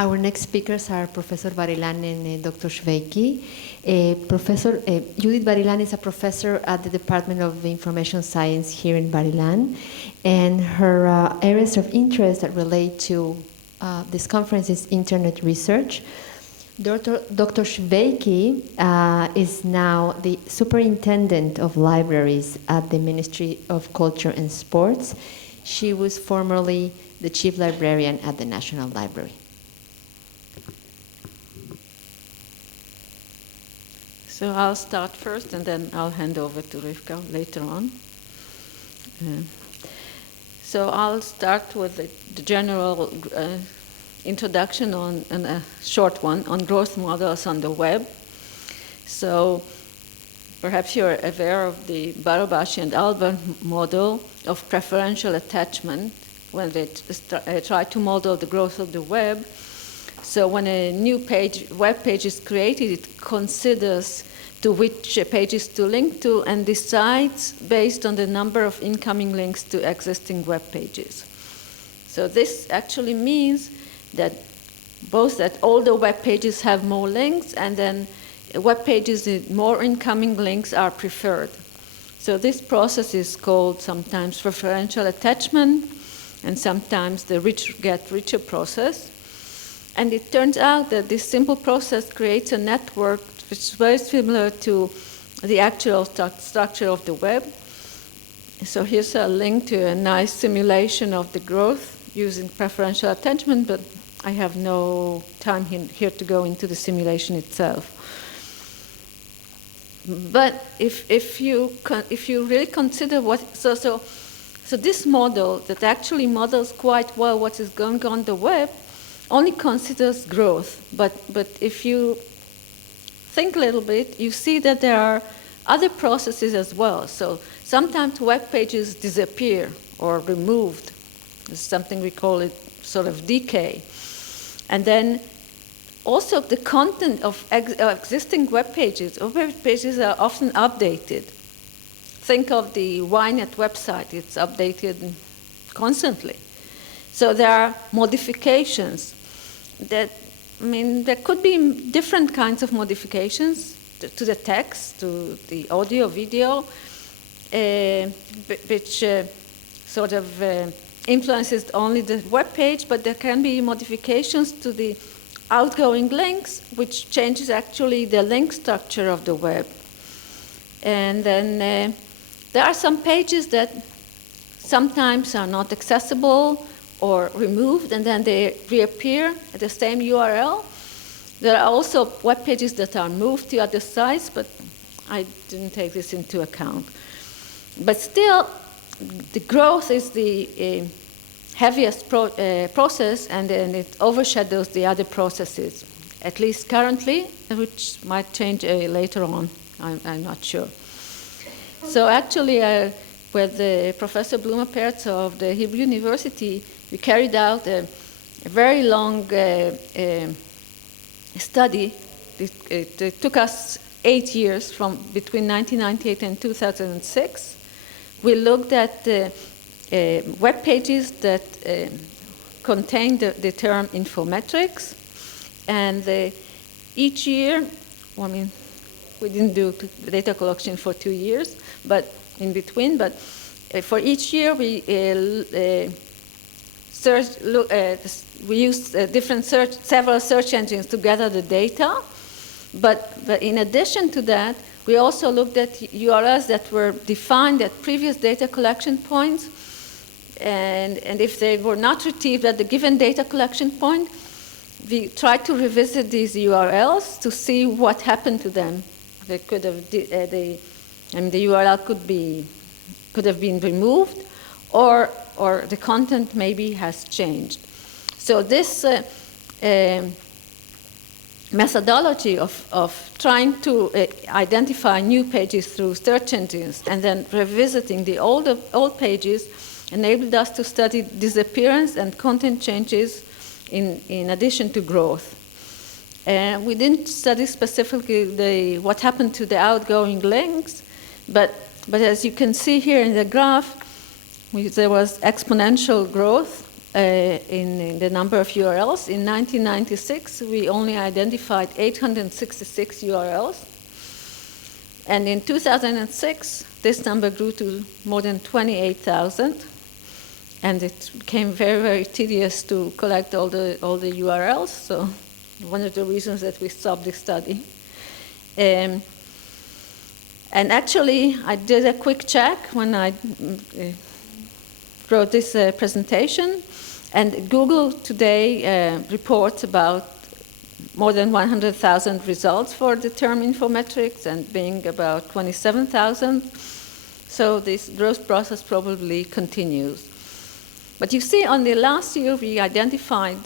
Our next speakers are Professor Bar-Ilan and Dr. Shveiky. Judit Bar-Ilan is a professor at the Department of Information Science here in Bar-Ilan, and her areas of interest that relate to this conference is internet research. Dr. Shveiky is now the Superintendent of Libraries at the Ministry of Culture and Sports. She was formerly the Chief Librarian at the National Library. So I'll start first, and then I'll hand over to Rivka later on. So I'll start with the general introduction on a short one on growth models on the web. So perhaps you're aware of the Barabashi and Albert model of preferential attachment when they try to model the growth of the web. So when a new web page is created, it considers to which pages to link to and decides based on the number of incoming links to existing web pages. So this actually means that both that older web pages have more links, and then web pages with more incoming links are preferred. So this process is called sometimes preferential attachment and sometimes the get richer process. And it turns out that this simple process creates a network which is very similar to the actual structure of the web. So here's a link to a nice simulation of the growth using preferential attachment, but I have no time here to go into the simulation itself. But if you really consider so this model that actually models quite well what is going on the web only considers growth. But if you think a little bit, you see that there are other processes as well. So sometimes web pages disappear or removed. It's something we call it sort of decay. And then also the content of existing web pages are often updated. Think of the Ynet website. It's updated constantly. So there are modifications that, there could be different kinds of modifications to the text, to the audio, video, which sort of influences only the web page, but there can be modifications to the outgoing links, which changes actually the link structure of the web. And then there are some pages that sometimes are not accessible or removed, and then they reappear at the same URL. There are also web pages that are moved to other sites, but I didn't take this into account. But still, the growth is the heaviest process, and then it overshadows the other processes, at least currently, which might change later on. I'm not sure. So actually, with Professor Blumenperz of the Hebrew University, we carried out a very long study. It took us 8 years from between 1998 and 2006. We looked at web pages that contain the term infometrics, and each year, we didn't do data collection for 2 years, but in between. But for each year, we used several search engines to gather the data. But in addition to that, we also looked at URLs that were defined at previous data collection points, and if they were not retrieved at the given data collection point, we tried to revisit these URLs to see what happened to them. They could have the URL could have been removed, or the content maybe has changed. So this methodology of trying to identify new pages through search engines and then revisiting the old pages enabled us to study disappearance and content changes in addition to growth. We didn't study specifically what happened to the outgoing links, but as you can see here in the graph, there was exponential growth in the number of URLs. In 1996, we only identified 866 URLs. And in 2006, this number grew to more than 28,000. And it became very, very tedious to collect all the URLs. So one of the reasons that we stopped the study. And actually, I did a quick check when I wrote this presentation. And Google today reports about more than 100,000 results for the term Infometrics and Bing about 27,000. So this growth process probably continues. But you see, on the last year, we identified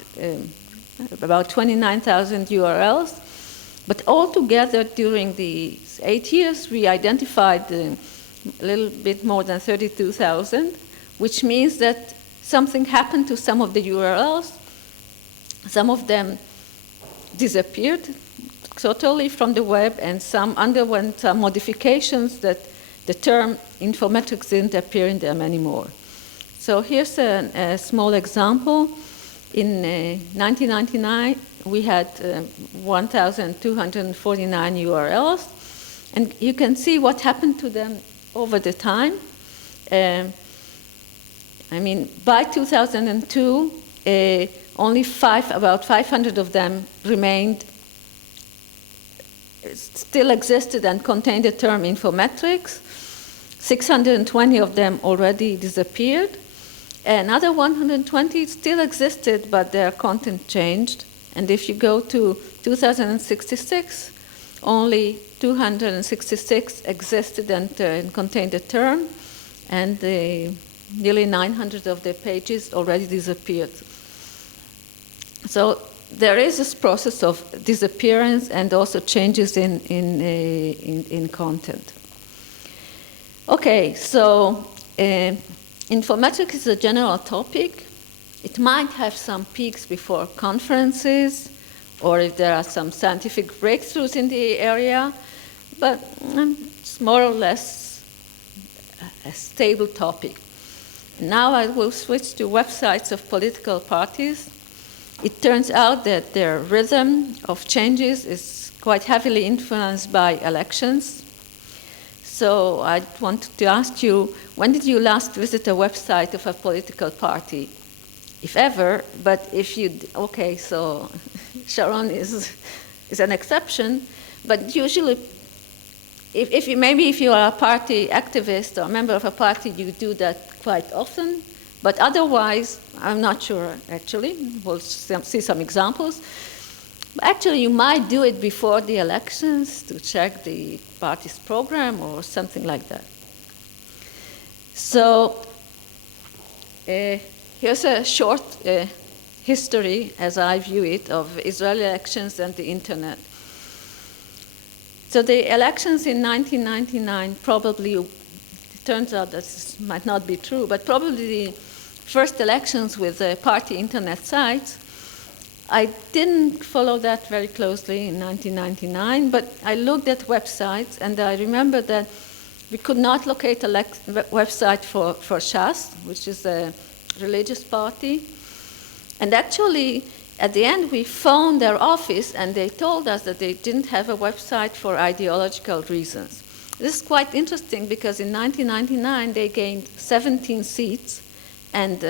about 29,000 URLs. But altogether, during the 8 years, we identified a little bit more than 32,000, which means that something happened to some of the URLs. Some of them disappeared totally from the web, and some underwent some modifications that the term Infometrics didn't appear in them anymore. So here's a small example. In 1999, we had 1,249 URLs, and you can see what happened to them over the time. I mean, by 2002, only about 500 of them remained, still existed and contained the term Infometrics. 620 of them already disappeared. Another 120 still existed, but their content changed. And if you go to 2066, only 266 existed and contained the term, and nearly 900 of the pages already disappeared. So there is this process of disappearance and also changes in content. Okay, so Infometrics is a general topic. It might have some peaks before conferences, or if there are some scientific breakthroughs in the area, but it's more or less a stable topic. Now I will switch to websites of political parties. It turns out that their rhythm of changes is quite heavily influenced by elections. So I wanted to ask you, when did you last visit a website of a political party? If ever, but if you, okay, so Sharon is an exception, but usually, if you are a party activist or a member of a party, you do that quite often, but otherwise, I'm not sure, actually. We'll see some examples. Actually, you might do it before the elections to check the party's program or something like that. So here's a short history, as I view it, of Israeli elections and the internet. So the elections in 1999 probably, it turns out that this might not be true, but probably the first elections with party internet sites. I didn't follow that very closely in 1999, but I looked at websites, and I remember that we could not locate a website for Shas, which is a religious party. And actually, at the end, we phoned their office, and they told us that they didn't have a website for ideological reasons. This is quite interesting, because in 1999, they gained 17 seats, and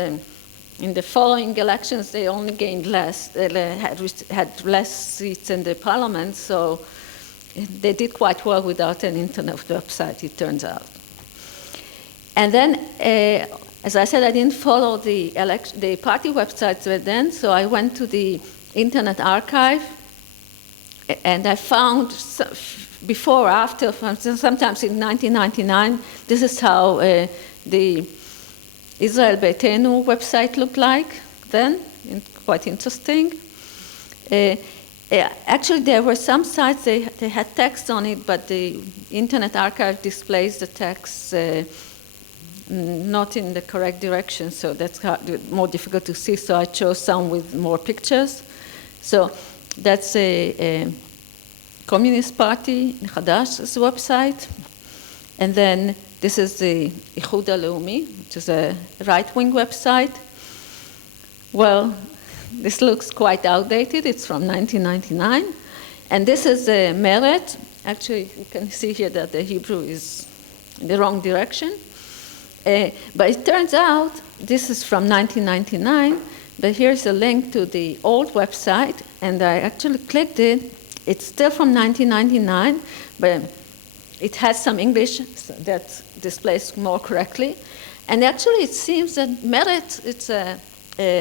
in the following elections, they only gained less. They had less seats in the parliament, so they did quite well without an internet website, it turns out. And then, as I said, I didn't follow the party websites then, so I went to the Internet Archive, and I found before, after, sometimes in 1999, this is how the Israel Beitenu website looked like then, quite interesting. Actually, there were some sites, they had text on it, but the Internet Archive displays the text not in the correct direction, so that's more difficult to see, so I chose some with more pictures. So that's a Communist Party, Hadash's website, and then this is the Ichud HaLeumi, which is a right-wing website. Well, this looks quite outdated. It's from 1999. And this is Meret. Actually, you can see here that the Hebrew is in the wrong direction. But it turns out this is from 1999, but here's a link to the old website, and I actually clicked it. It's still from 1999, but it has some English that displays more correctly. And actually, it seems that Meret, it's a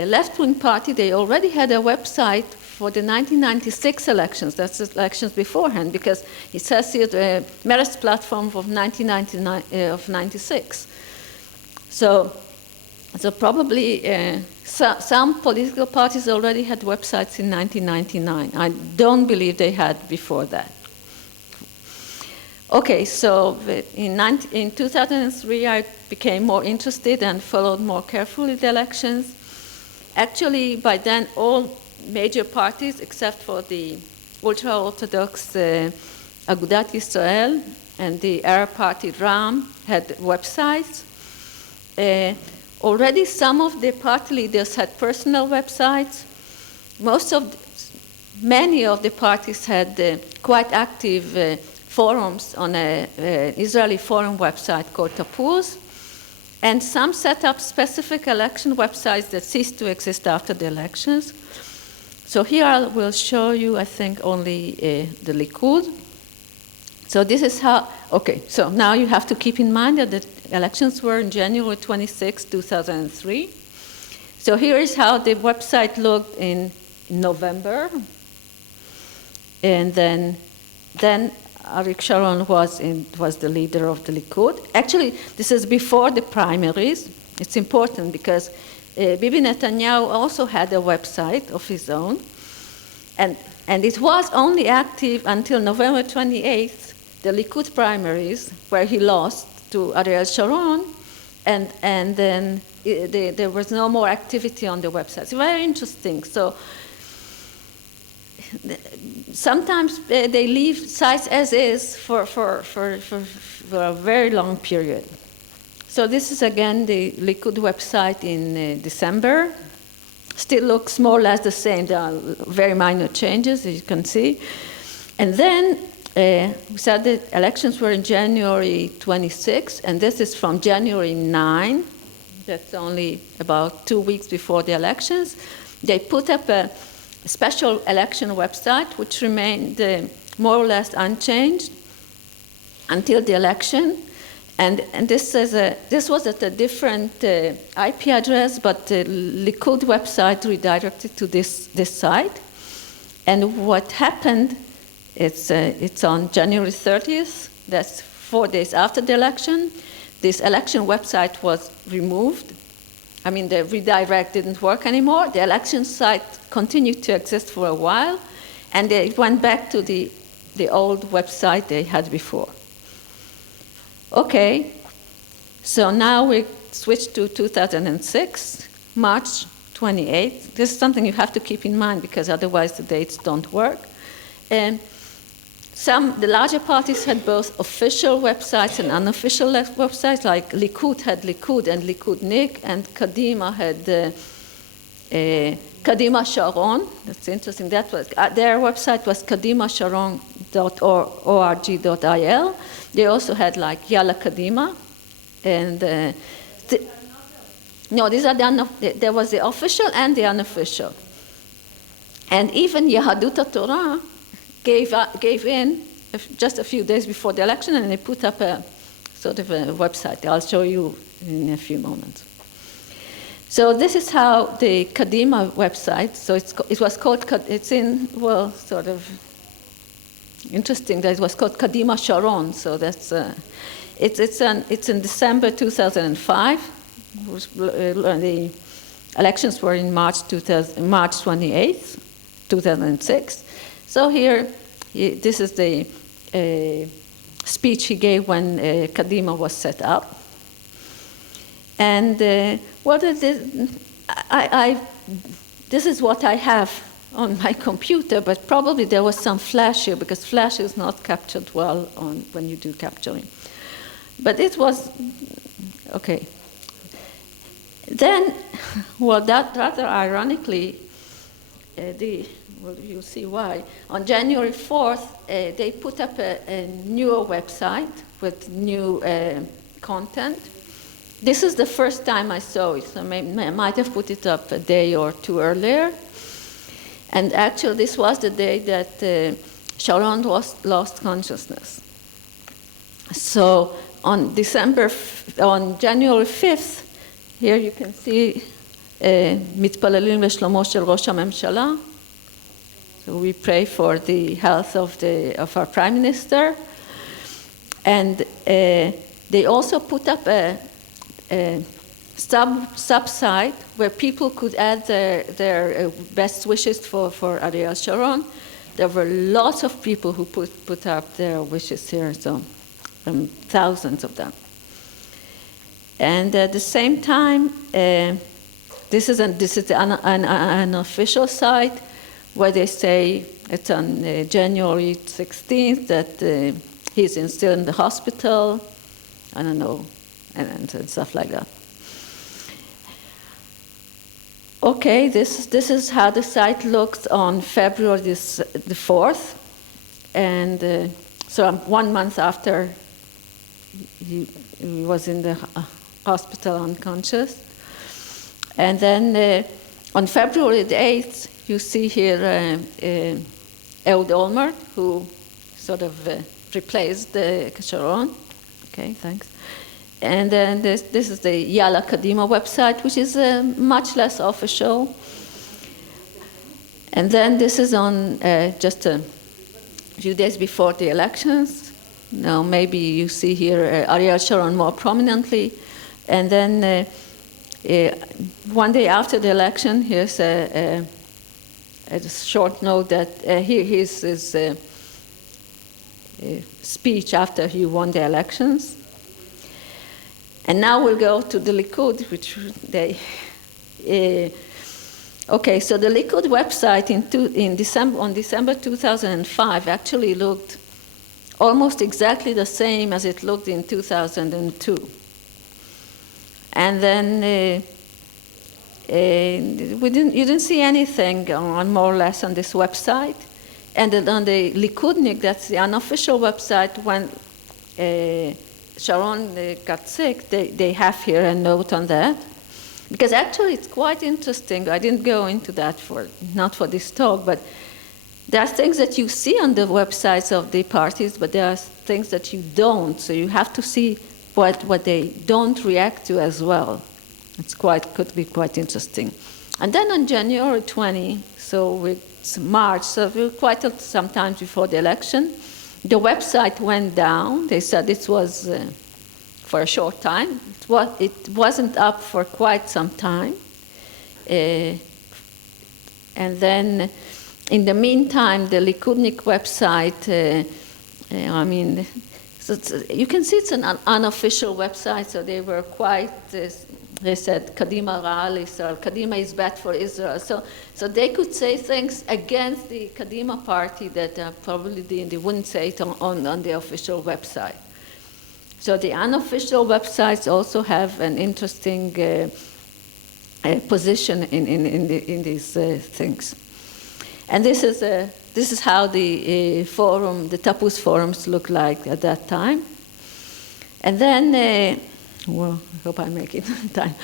left-wing party. They already had a website for the 1996 elections. That's the elections beforehand, because it says here the Meret's platform of 1996. So probably some political parties already had websites in 1999. I don't believe they had before that. Okay, so in 2003, I became more interested and followed more carefully the elections. Actually, by then, all major parties, except for the ultra-Orthodox Agudat Yisrael and the Arab party Ram, had websites. Already some of the party leaders had personal websites. Many of the parties had quite active forums on an Israeli forum website called Tapuz, and some set up specific election websites that ceased to exist after the elections. So here I will show you, I think, only the Likud. So this is how, okay, so now you have to keep in mind that the elections were on January 26, 2003. So here is how the website looked in November. And then Arik Sharon was the leader of the Likud. Actually, this is before the primaries. It's important because Bibi Netanyahu also had a website of his own. And it was only active until November 28th, the Likud primaries, where he lost to Ariel Sharon, and then there was no more activity on the website. It's very interesting. So sometimes they leave sites as is for a very long period. So this is again the Likud website in December. Still looks more or less the same. There are very minor changes, as you can see. And then we said the elections were in January 26, and this is from January 9. That's only about 2 weeks before the elections. They put up a special election website, which remained more or less unchanged until the election. And this was at a different IP address, but the Likud website redirected to this site. And what happened, it's on January 30th, that's 4 days after the election. This election website was removed. I mean, the redirect didn't work anymore. The election site continued to exist for a while, and they went back to the old website they had before. Okay, so now we switch to 2006, March 28th. This is something you have to keep in mind because otherwise the dates don't work. And the larger parties had both official websites and unofficial websites, like Likud had Likud and Likudnik, and Kadima had Kadima Sharon. That's interesting. That was their website was kadimasharon.org.il. They also had like Yalla Kadima, and no, these are there was the official and the unofficial, and even Yehadut Torah gave in just a few days before the election, and they put up a sort of a website. I'll show you in a few moments. So this is how the Kadima website. So it was called. It's in sort of interesting that it was called Kadima Sharon. So that's it's in December 2005. The elections were in March 28th, 2006. So here, this is the speech he gave when Kadima was set up. And this is what I have on my computer, but probably there was some flash here because flash is not captured well when you do capturing. But it was, okay. Then, well, that rather ironically, well, you'll see why. On January 4th, they put up a newer website with new content. This is the first time I saw it, so I might have put it up a day or two earlier. And actually, this was the day that Sharon lost consciousness. So on January 5th, here you can see מתפללים לשלומו של ראש הממשלה. So we pray for the health of our prime minister. And they also put up a sub-site where people could add their best wishes for Ariel Sharon. There were lots of people who put up their wishes here, so thousands of them. And at the same time, this is an official site where they say it's on January 16th that he's still in the hospital. I don't know, and stuff like that. Okay, this is how the site looked on February the 4th, and so 1 month after he was in the hospital unconscious. And then on February the 8th, you see here Ehud Olmert, who sort of replaced Sharon. Okay, thanks. And then this is the Yalla Kadima website, which is much less official. And then this is on just a few days before the elections. Now maybe you see here Ariel Sharon more prominently. And then 1 day after the election, here's a short note that here's his speech after he won the elections. And now we'll go to the Likud, which they... okay, so the Likud website on December 2005 actually looked almost exactly the same as it looked in 2002. And then you didn't see anything more or less on this website. And then on the Likudnik, that's the unofficial website, when Sharon got sick, they have here a note on that. Because actually it's quite interesting. I didn't go into that not for this talk, but there are things that you see on the websites of the parties, but there are things that you don't. So you have to see what they don't react to as well. Could be quite interesting. And then on January 20, so it's March, so quite some time before the election, the website went down. They said it was for a short time. It wasn't up for quite some time. And then in the meantime, the Likudnik website, so you can see it's an unofficial website, so they were quite, they said, Kadima Ra'al Israel, Kadima is bad for Israel. So they could say things against the Kadima party that probably they wouldn't say it on the official website. So the unofficial websites also have an interesting position in these things. And this is how the Tappuz forums look like at that time. And then, well, I hope I make it in time.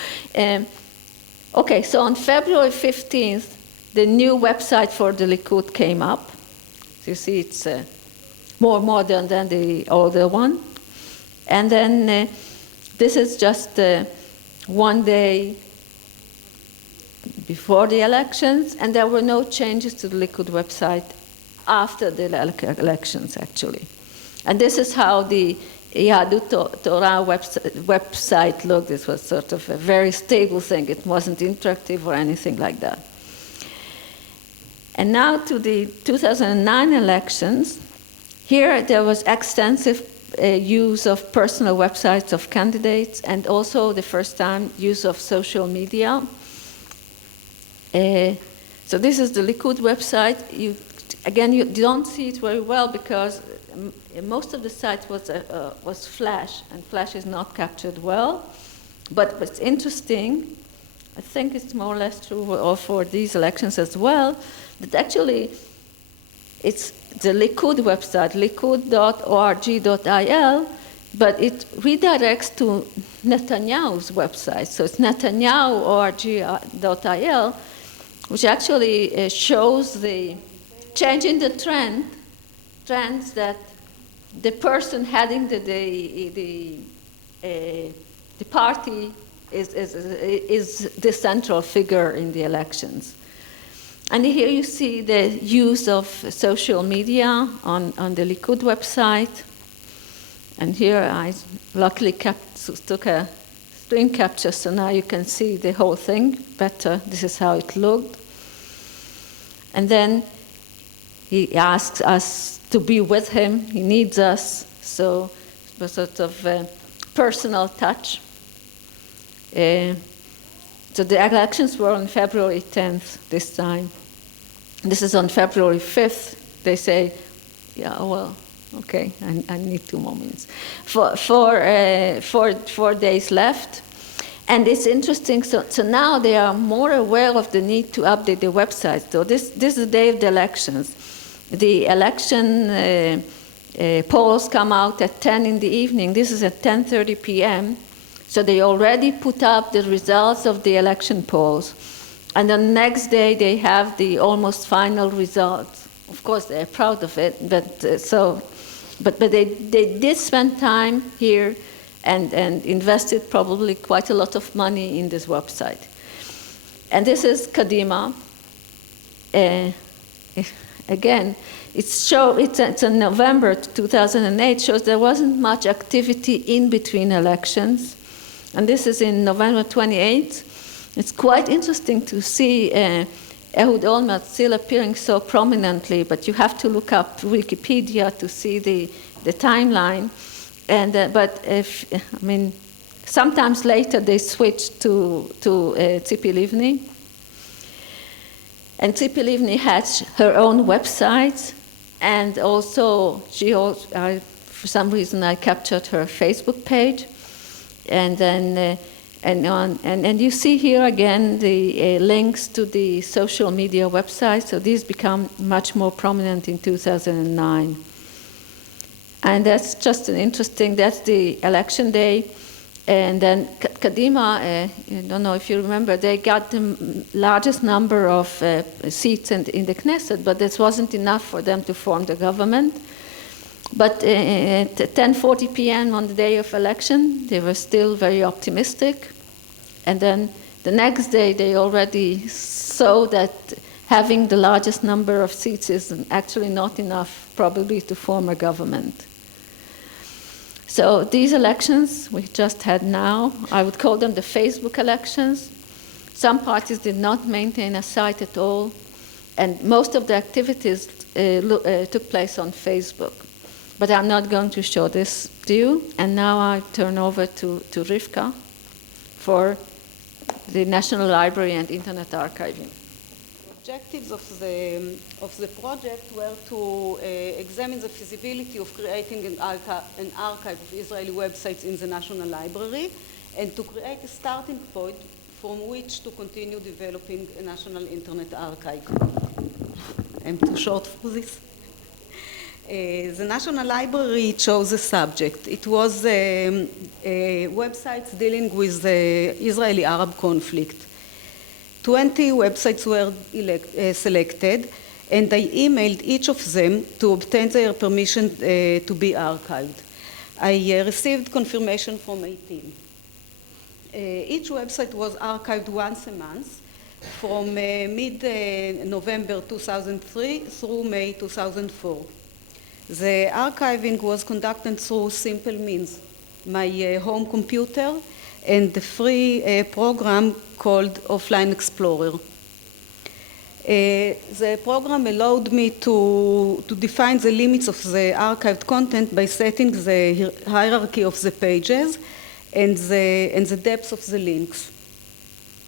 Okay, so on February 15th, the new website for the Likud came up. So you see it's more modern than the older one. And then this is just 1 day before the elections, and there were no changes to the Likud website after the elections, actually. And this is how the Yahadut Torah website looked. This was sort of a very stable thing. It wasn't interactive or anything like that. And now to the 2009 elections. Here there was extensive use of personal websites of candidates, and also the first time use of social media. So this is the Likud website. You don't see it very well because most of the site was Flash, and Flash is not captured well. But what's interesting I think it's more or less true for these elections as well, that actually it's the Likud website, likud.org.il, but it redirects to Netanyahu's website. So it's Netanyahu.org.il, which actually shows the change in the trends that the person heading the party is the central figure in the elections. And here you see the use of social media on the Likud website. And here I luckily took a screen capture, so now you can see the whole thing better. This is how it looked. And then he asks us to be with him. He needs us. So it was sort of a personal touch. So the elections were on February 10th this time. This is on February 5th. They say, yeah, well, okay, I need 2 more minutes. 4 days left. And it's interesting, so now they are more aware of the need to update the website. So this is the day of the elections. The election polls come out at 10 in the evening. This is at 10:30 p.m. So they already put up the results of the election polls. And the next day they have the almost final results. Of course, they're proud of it, but they did spend time here and invested probably quite a lot of money in this website. And this is Kadima. Again, it's in November 2008, shows there wasn't much activity in between elections. And this is in November 28th. It's quite interesting to see Ehud Olmert still appearing so prominently, but you have to look up Wikipedia to see the timeline. And sometimes later they switched to Tzipi Livni. And Tzipi Livni has her own website, and also for some reason I captured her Facebook page. And then and you see here again the links to the social media websites. So these become much more prominent in 2009. And that's just that's the election day. And then Kadima, I don't know if you remember, they got the largest number of seats in the Knesset, but this wasn't enough for them to form the government. But at 10:40 p.m. on the day of election, they were still very optimistic. And then the next day, they already saw that having the largest number of seats is actually not enough, probably, to form a government. So these elections we just had now, I would call them the Facebook elections. Some parties did not maintain a site at all, and most of the activities took place on Facebook. But I'm not going to show this to you. And now I turn over to Rivka for the National Library and Internet Archiving. The objectives of the project were to examine the feasibility of creating an archive of Israeli websites in the National Library, and to create a starting point from which to continue developing a national Internet archive. I'm too short for this. The National Library chose a subject. It was websites dealing with the Israeli-Arab conflict. 20 websites were selected, and I emailed each of them to obtain their permission to be archived. I received confirmation from 18. Each website was archived once a month from mid-November 2003 through May 2004. The archiving was conducted through simple means, my home computer and the free program called Offline Explorer. The program allowed me to define the limits of the archived content by setting the hierarchy of the pages and the depth of the links.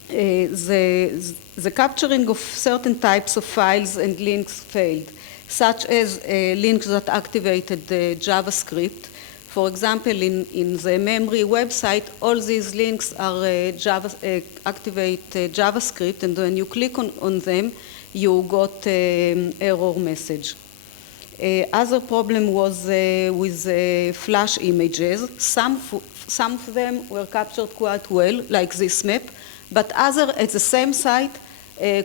The capturing of certain types of files and links failed, such as links that activated the JavaScript. For example, in the memory website, all these links are activate JavaScript, and when you click on them, you got error message. Other problem was with flash images. Some of them were captured quite well, like this map, but other at the same site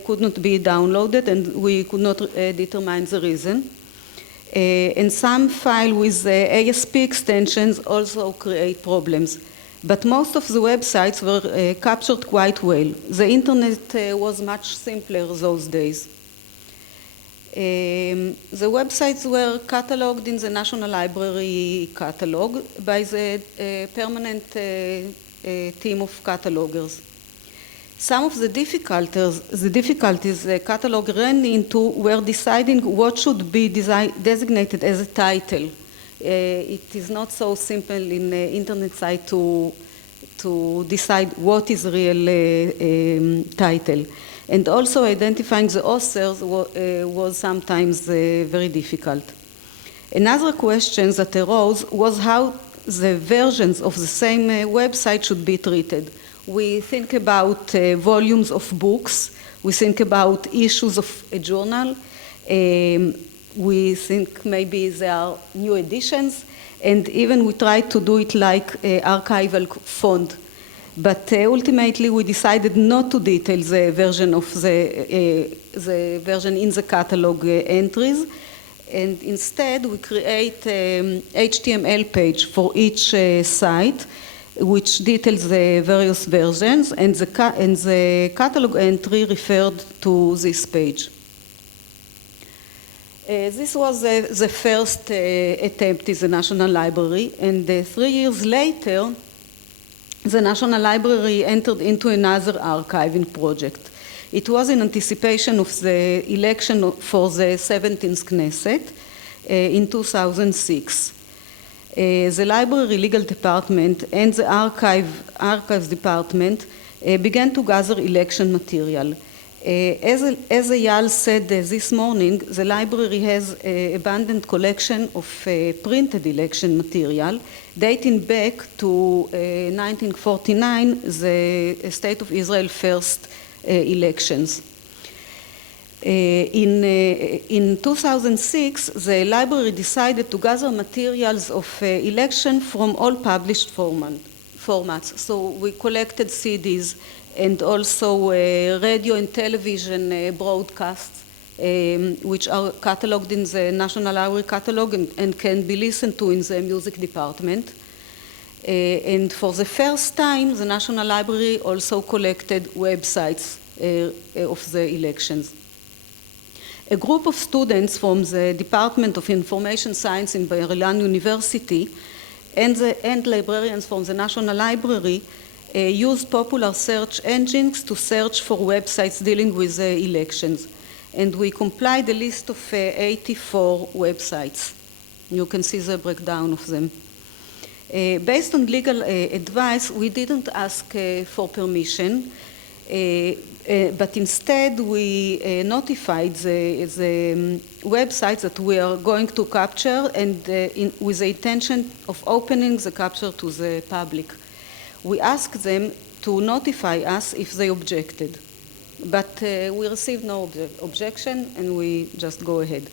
could not be downloaded, and we could not determine the reason. And some file with ASP extensions also create problems. But most of the websites were captured quite well. The internet was much simpler those days. The websites were cataloged in the National Library catalog by the permanent team of catalogers. Some of the difficulties the catalog ran into were deciding what should be designated as a title. It is not so simple in the internet site to decide what is real title. And also identifying the authors was sometimes very difficult. Another question that arose was how the versions of the same website should be treated. We think about volumes of books. We think about issues of a journal. We think maybe there are new editions. And even we try to do it like archival font. But ultimately, we decided not to detail the version of the version in the catalog entries. And instead, we create an HTML page for each site, which details the various versions, and the catalog entry referred to this page. This was the first attempt in the National Library, and 3 years later, the National Library entered into another archiving project. It was in anticipation of the election for the 17th Knesset in 2006. The library legal department and the archives department began to gather election material. As Eyal said this morning, the library has an abundant collection of printed election material dating back to 1949, the State of Israel first elections. In 2006, the library decided to gather materials of election from all published formats. So we collected CDs and also radio and television broadcasts, which are cataloged in the National Library catalog and can be listened to in the music department. And for the first time, the National Library also collected websites of the elections. A group of students from the Department of Information Science in Bar-Ilan University and librarians from the National Library used popular search engines to search for websites dealing with elections. And we compiled a list of 84 websites. You can see the breakdown of them. Based on legal advice, we didn't ask for permission, but instead we notified the websites that we are going to capture and with the intention of opening the capture to the public. We asked them to notify us if they objected, but we received no objection and we just go ahead.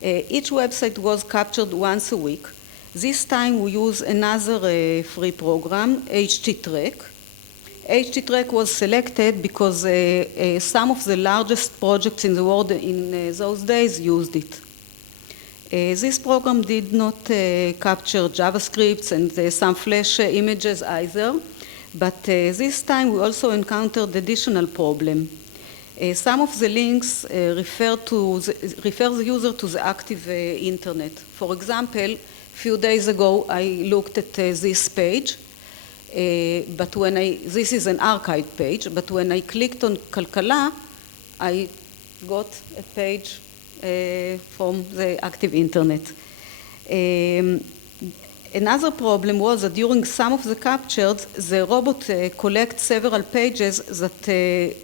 Each website was captured once a week. This time we used another free program, HTTrack. HTTrack was selected because some of the largest projects in the world in those days used it. This program did not capture JavaScript and some Flash images either, but this time we also encountered additional problem. Some of the links refer the user to the active internet. For example, a few days ago I looked at this page, but this is an archive page, but when I clicked on Kalkala, I got a page from the active internet. Another problem was that during some of the captures, the robot collects several pages that the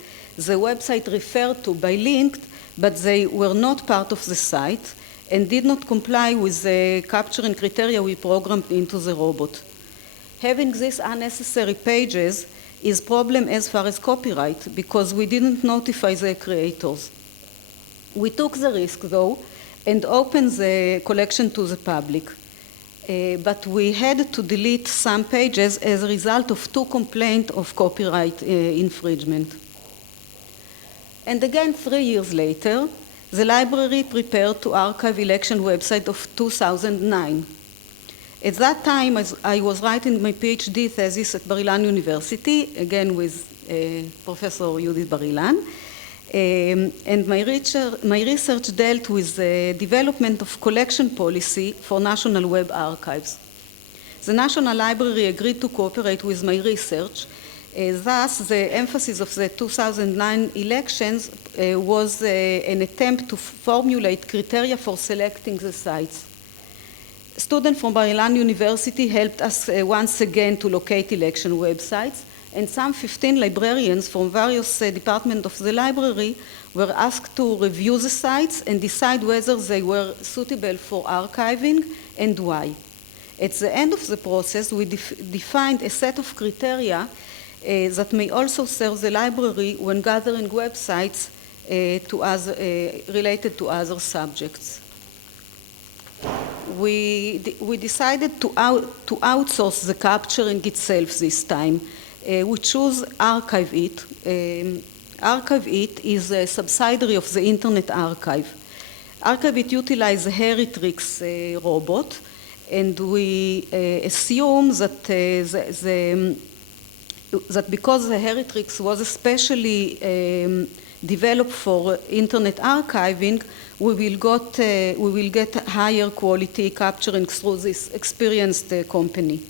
website referred to by linked, but they were not part of the site, and did not comply with the capturing criteria we programmed into the robot. Having these unnecessary pages is a problem as far as copyright because we didn't notify the creators. We took the risk, though, and opened the collection to the public. But we had to delete some pages as a result of 2 complaints of copyright infringement. And again, 3 years later, the library prepared to archive election website of 2009. At that time, I was writing my PhD thesis at Bar-Ilan University, again with Professor Judit Bar-Ilan, and my research dealt with the development of collection policy for national web archives. The National Library agreed to cooperate with my research. Thus, the emphasis of the 2009 elections was an attempt to formulate criteria for selecting the sites. Students from Bar-Ilan University helped us once again to locate election websites, and some 15 librarians from various departments of the library were asked to review the sites and decide whether they were suitable for archiving and why. At the end of the process, we defined a set of criteria that may also serve the library when gathering websites related to other subjects. We decided to outsource the capturing itself this time. We chose Archive-It. Archive-It is a subsidiary of the Internet Archive. Archive-It utilizes a Heritrix robot, and we assume that that because the Heritrix was especially developed for Internet archiving, we will get higher quality capturing through this experienced company.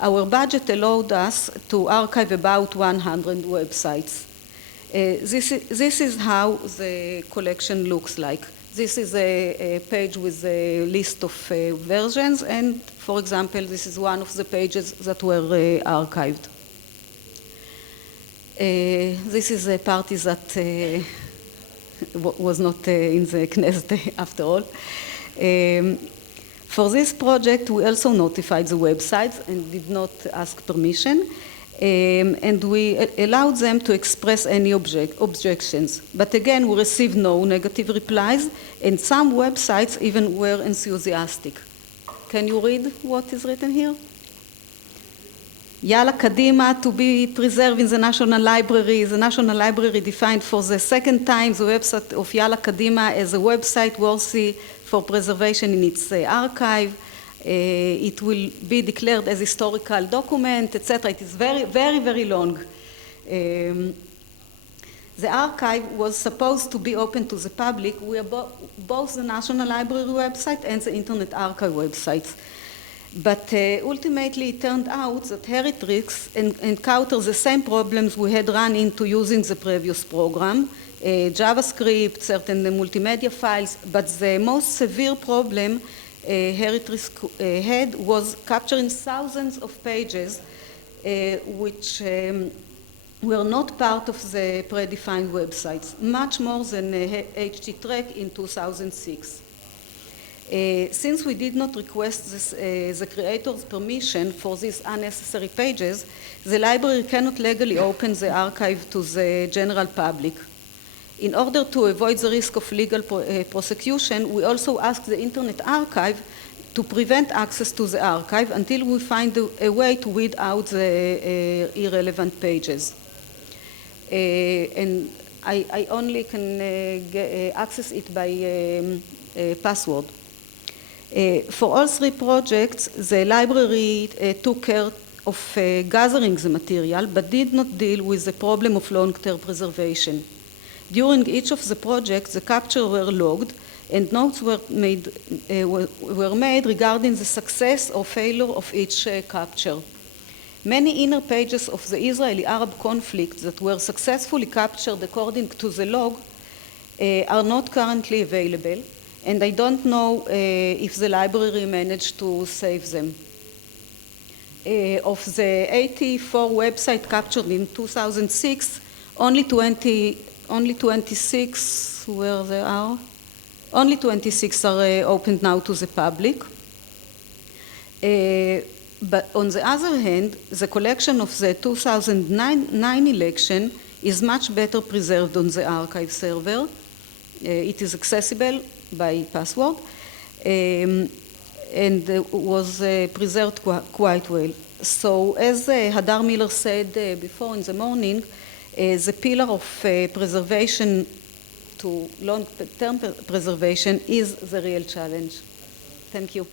Our budget allowed us to archive about 100 websites. This is how the collection looks like. This is a page with a list of versions, and for example, this is one of the pages that were archived. This is a party that was not in the Knesset after all. For this project, we also notified the websites and did not ask permission, and we allowed them to express any objections. But again, we received no negative replies, and some websites even were enthusiastic. Can you read what is written here? Yalla Kadima, to be preserved in the National Library. The National Library defined for the second time the website of Yalla Kadima as a website worthy for preservation in its archive. It will be declared as historical document, etc. It is very, very, very long. The archive was supposed to be open to the public via both the National Library website and the Internet Archive websites. But ultimately it turned out that Heritrix encountered the same problems we had run into using the previous program, JavaScript, certain multimedia files, but the most severe problem Heritrix had was capturing thousands of pages which were not part of the predefined websites, much more than HT-Track in 2006. Since we did not request the creator's permission for these unnecessary pages, the library cannot legally open the archive to the general public. In order to avoid the risk of legal prosecution, we also asked the Internet Archive to prevent access to the archive until we find a way to weed out the irrelevant pages. And I only can access it by password. For all 3 projects, the library took care of gathering the material, but did not deal with the problem of long-term preservation. During each of the projects, the captures were logged, and notes were made regarding the success or failure of each capture. Many inner pages of the Israeli-Arab conflict that were successfully captured according to the log are not currently available, and I don't know if the library managed to save them. Of the 84 websites captured in 2006, only 26 where they are. Only 26 are opened now to the public. But on the other hand, the collection of the 2009 election is much better preserved on the archive server. It is accessible by password and was preserved quite well. So as Hadar Miller said before in the morning, the pillar of preservation to long-term preservation is the real challenge. Thank you.